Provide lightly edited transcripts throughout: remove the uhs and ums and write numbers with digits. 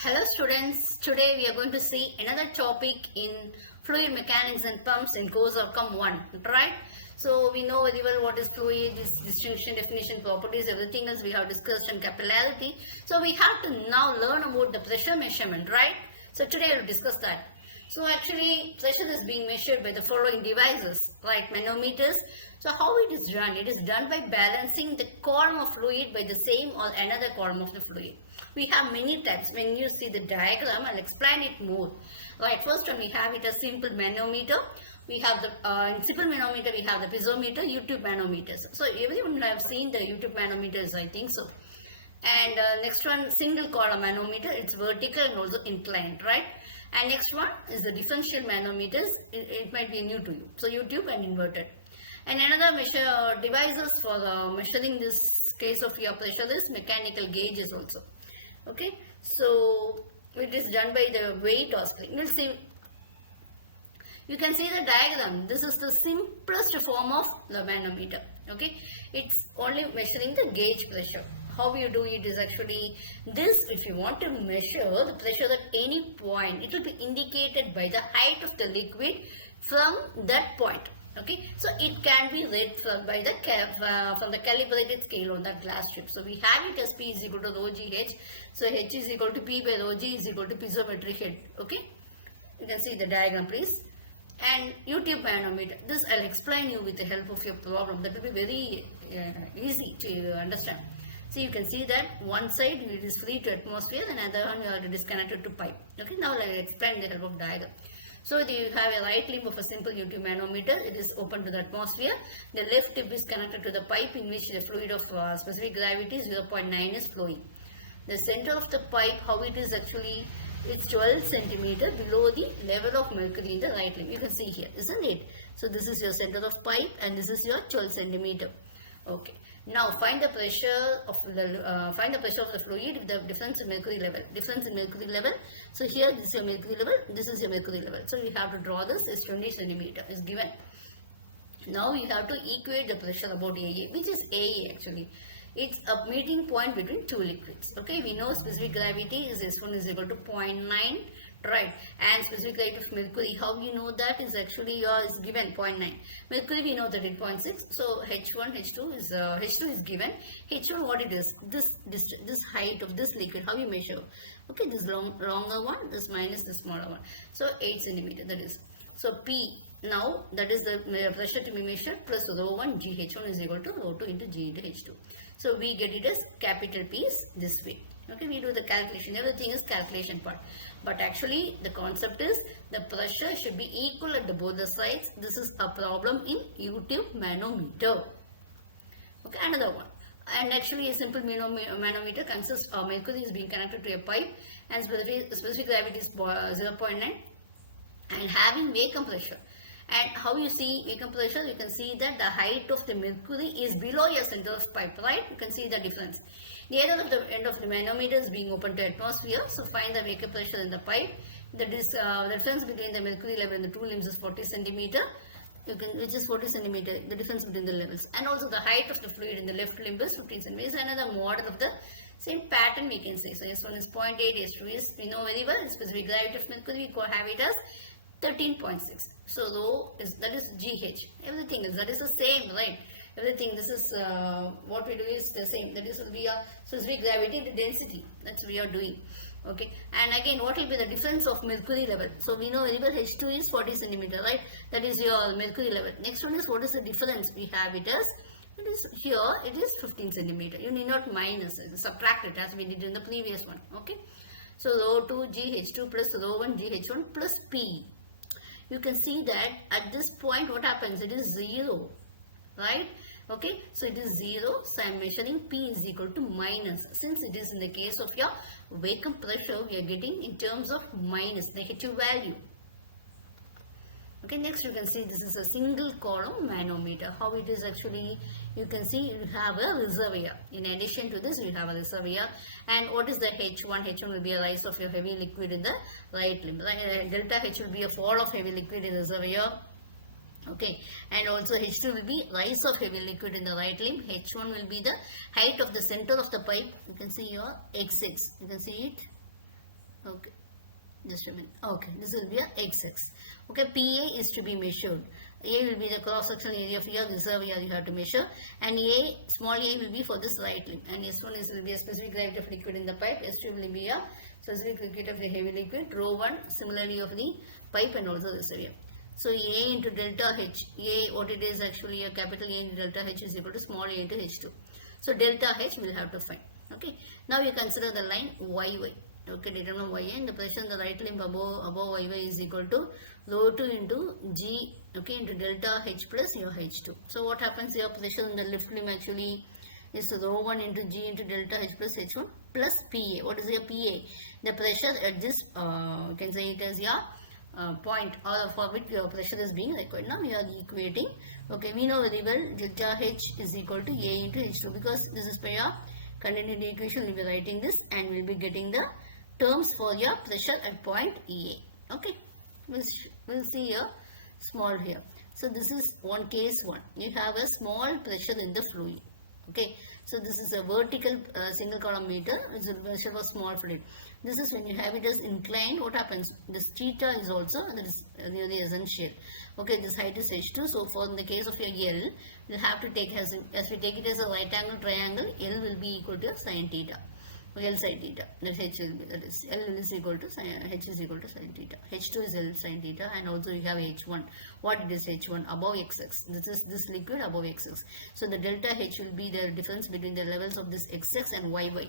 Hello students, today we are going to see another topic in fluid mechanics and pumps in course outcome 1, right? So we know very well what is fluid, its distinction, definition, properties, everything else we have discussed in capillarity. So we have to now learn about the pressure measurement, right? So today we will discuss that. So actually pressure is being measured by the following devices, right? Manometers. So how it is done? It is done by balancing the column of fluid by the same or another column of the fluid. We have many types. When you see the diagram, I'll explain it more. Right, first one we have it a simple manometer. We have the in simple manometer we have the piezometer, U-tube manometers. So everyone have seen the U-tube manometers, I think so. And next one, single column manometer. It's vertical and also inclined, right? And next one is the differential manometers. It might be new to you. So U-tube and inverted. And another measure devices for measuring this case of your pressure is mechanical gauges also. Okay, so it is done by the weight or spring. We'll see. You can see the diagram. This is the simplest form of the manometer. Okay, it's only measuring the gauge pressure. How you do it is actually this. If you want to measure the pressure at any point, it will be indicated by the height of the liquid from that point. Okay, so it can be read from the calibrated scale on that glass strip. So we have it as P is equal to rho g h. So h is equal to P by rho g is equal to piezometric head. Okay, you can see the diagram, please. And U-tube manometer. This I'll explain you with the help of your problem. That will be very easy to understand. So you can see that one side it is free to atmosphere and another one you are disconnected to pipe. Okay, now I'll explain the help of diagram. So you have a right limb of a simple U-tube manometer. It is open to the atmosphere. The left tip is connected to the pipe in which the fluid of specific gravity 0.9 is flowing. The center of the pipe, how it is actually, it's 12 centimeter below the level of mercury in the right limb. You can see here, isn't it? So this is your center of pipe and this is your 12 centimeter. Okay. Now find the pressure of the fluid with the difference in mercury level. Difference in mercury level. So here this is your mercury level. This is your mercury level. So we have to draw this. Is 20 centimeter is given. Now you have to equate the pressure about AA, which is AA actually. It's a meeting point between two liquids. Okay, we know specific gravity is S1 is equal to 0.9, right? And specific rate of mercury, how you know that is actually is given 0.9. Mercury we know that it's 0.6. So H1, H2 is given. H1 what it is? This height of this liquid, how you measure? Okay, this longer one, this minus the smaller one. So 8 centimeter that is. So P. Now that is the pressure to be measured plus rho1 GH1 is equal to rho2 into G into H2. So we get it as capital P is this way. Okay, we do the calculation. Everything is calculation part. But actually the concept is the pressure should be equal at both the sides. This is a problem in U-tube manometer. Okay, another one. And actually a simple manometer consists of mercury is being connected to a pipe and specific gravity is 0.9 and having vacuum pressure. And how you see vacuum pressure, you can see that the height of the mercury is below your center of pipe, right? You can see the difference. The other end of the manometer is being open to atmosphere. So find the vacuum pressure in the pipe. That is the difference between the mercury level and the two limbs is 40 centimeter. Which is 40 centimeter, the difference between the levels. And also the height of the fluid in the left limb is 15 centimeters. Another model of the same pattern we can say. So S1 is 0.8, S2 is, we know very well, specific gravity of mercury, we have it as 13.6. So rho is, that is GH. Everything is, that is the same, right? Everything, this is what we do is the same. That is we are specific gravity to density. That's what we are doing. Okay. And again, what will be the difference of mercury level? So we know very well H2 is 40 centimeter, right? That is your mercury level. Next one is what is the difference? We have it as, it is here, it is 15 centimeter. You need not minus it, subtract it as we did in the previous one. Okay. So rho2 GH2 plus rho1 GH1 plus P. You can see that at this point what happens? It is 0, right? Okay, so it is 0. So I am measuring P is equal to minus. Since it is in the case of your vacuum pressure, we are getting in terms of minus, negative value. Okay, next you can see this is a single column manometer. How it is actually, you can see you have a reservoir. In addition to this, we have a reservoir. And what is the H1? H1 will be a rise of your heavy liquid in the right limb. Delta H will be a fall of heavy liquid in the reservoir. Okay, and also H2 will be rise of heavy liquid in the right limb. H1 will be the height of the center of the pipe. You can see your X6. You can see it. Okay, just a minute. Okay, this will be a XX. Okay, PA is to be measured. A will be the cross-sectional area of your reservoir you have to measure, and A, small a will be for this right limb, and S1 will be a specific gravity of liquid in the pipe, S2 will be a specific gravity of the heavy liquid, rho 1 similarly of the pipe and also reservoir. So A into delta H, A what it is actually a capital A into delta H is equal to small a into H2. So delta H we will have to find. Okay, now you consider the line YY. Okay, determine Y and the pressure in the right limb above YY is equal to rho 2 into G, okay, into delta H plus your H2. So what happens here, pressure in the left limb actually is rho 1 into G into delta H plus H1 plus PA. What is your PA? The pressure at this, you can say it as your point or for which your pressure is being required. Now we are equating. Okay, we know very well delta H is equal to A into H2 because this is by your continuity equation. We will be writing this and we will be getting the terms for your pressure at point EA. Okay, we'll see here small here. So this is one case 1. You have a small pressure in the fluid. Okay, so this is a vertical single column meter. It's a pressure for small fluid. This is when you have it as inclined. What happens? This theta is also that is really essential. Okay, this height is H2. So for in the case of your L, we'll have to take as we take it as a right angle triangle. L will be equal to sin theta. L sin theta, that H will be, that is L is equal to H is equal to sin theta. H2 is L sin theta, and also you have H1. What it is H1? Above XX. This is this liquid above XX. So the delta H will be the difference between the levels of this XX and YY.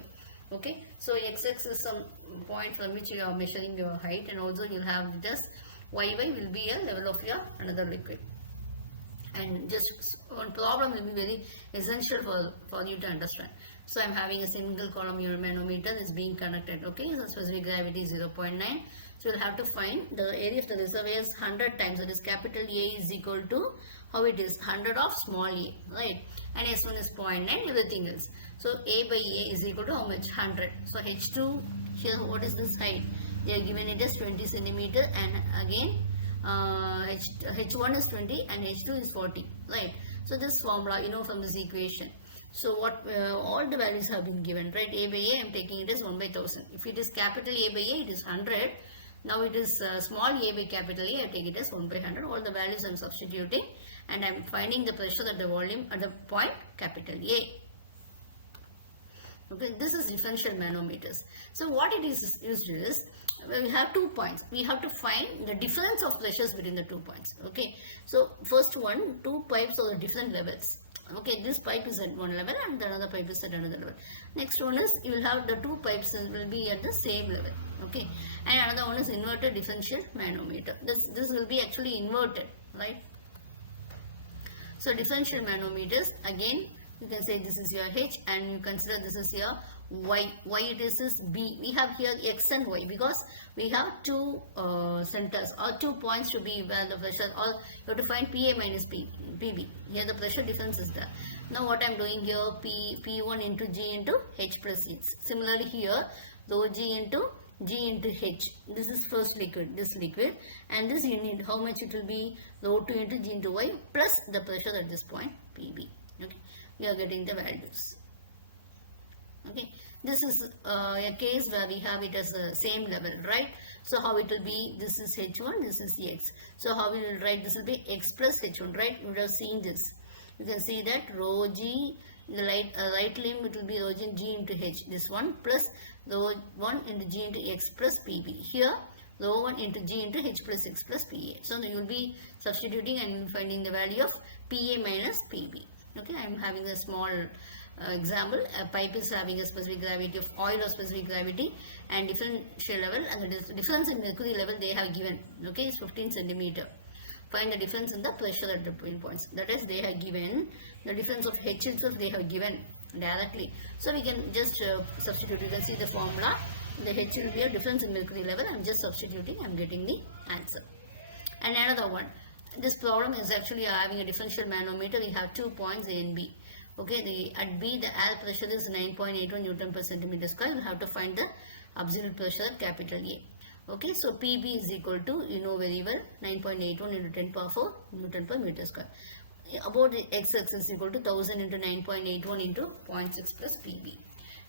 Okay, so XX is some point from which you are measuring your height, and also you'll have this YY will be a level of your another liquid. And just one problem will be very essential for you to understand. So I'm having a single column manometer is being connected. Okay, so specific gravity is 0.9. So we'll have to find the area of the reservoir is 100 times. That is capital A is equal to how it is 100 of small a, right? And S1 is 0.9, everything else. So A by A is equal to how much? 100. So H2 here, what is this height? They are given it as 20 centimeter, and again H1 is 20 and H2 is 40, right? So this formula you know from this equation. So what all the values have been given, right? A by A I am taking it as 1 by 1000. If it is capital A by A, it is 100. Now it is small a by capital A, I take it as 1 by 100. All the values I am substituting, and I am finding the pressure at the volume at the point capital A. Okay, this is differential manometers. So what it is used is, we have 2 points. We have to find the difference of pressures between the 2 points. Okay, so first one, 2 pipes are the different levels. Okay, this pipe is at one level and the another pipe is at another level. Next one is, you will have the 2 pipes will be at the same level. Okay, and another one is inverted differential manometer. This will be actually inverted, right? So differential manometers, again you can say this is your H, and you consider this is your Y. Y it is B. We have here X and Y because we have 2 centers or 2 points to be where the pressure, or you have to find PA minus PB. Here the pressure difference is there. Now what I am doing here, P1 into G into H plus H. Similarly here, rho G into H. This is first liquid, this liquid, and this you need how much it will be, rho 2 into G into Y plus the pressure at this point PB. Okay, we are getting the values. Okay, this is a case where we have it as the same level, right? So how it will be, this is H1, this is X. So how we will write, this will be X plus H1, right? You would have seen this. You can see that rho G, the right limb, it will be rho G into H, this one, plus rho 1 into G into X plus PB. Here, rho 1 into G into H plus X plus PA. So you will be substituting and finding the value of PA minus PB. Okay, I am having a small example. A pipe is having a specific gravity of oil or specific gravity and differential level, and the difference in mercury level they have given, okay, is 15 centimeter. Find the difference in the pressure at the points. That is, they have given the difference of H itself, they have given directly. So we can just substitute. You can see the formula. The H will be a difference in mercury level. I am just substituting. I am getting the answer. And another one. This problem is actually having a differential manometer. We have 2 points A and B. Okay, at B the air pressure is 9.81 Newton per centimeter square. We have to find the absolute pressure at capital A. Okay, so PB is equal to, you know very well, 9.81 into 10 power 4 Newton per meter square. About the x-axis is equal to 1000 into 9.81 into 0.6 plus PB.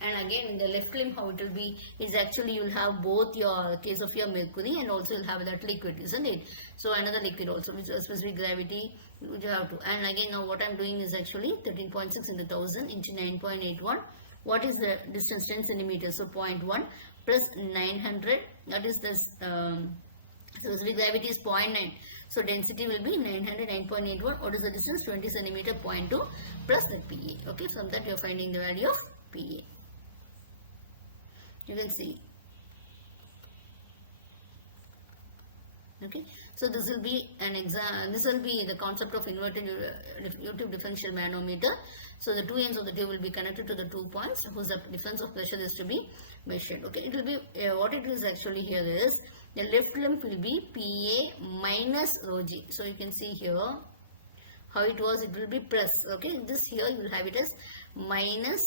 And again, in the left limb, how it will be is actually you will have both your case of your mercury and also you'll have that liquid, isn't it? So another liquid also with a specific gravity, you have to. And again, now what I'm doing is actually 13.6 into 1000 into 9.81. What is the distance? 10 centimeters. So 0.1 plus 900. That is this. Specific gravity is 0.9. So density will be 900, 9.81. What is the distance? 20 centimeter, 0.2 plus the PA. Okay, from that you are finding the value of PA. You can see. Okay, so this will be an exam. This will be the concept of inverted U-tube differential manometer. So the two ends of the tube will be connected to the 2 points whose the difference of pressure is to be measured. Okay, it will be what it is actually here is the left limb will be PA minus rho g. So you can see here how it was. It will be plus. Okay, this here you will have it as minus.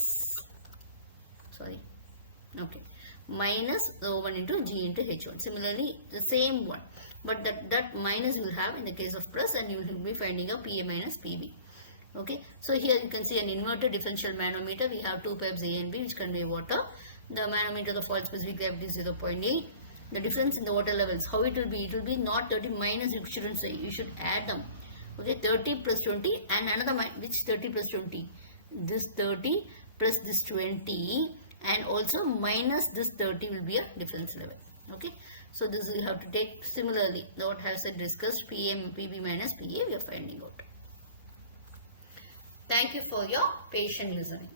Sorry. Okay, minus rho1 into g into h1. Similarly, the same one. But that minus you will have in the case of plus, and you will be finding a PA minus PB. Okay, so here you can see an inverted differential manometer. We have two pipes A and B which convey water. The manometer, the fault specific gravity is 0.8. The difference in the water levels, how it will be? It will be not 30 minus, you shouldn't say, you should add them. Okay, 30 plus 20 and another, which 30 plus 20? This 30 plus this 20 and also minus this 30 will be a difference level. Okay, so this we have to take similarly what has said discussed, PM PB minus PA we are finding out. Thank you for your patient listening.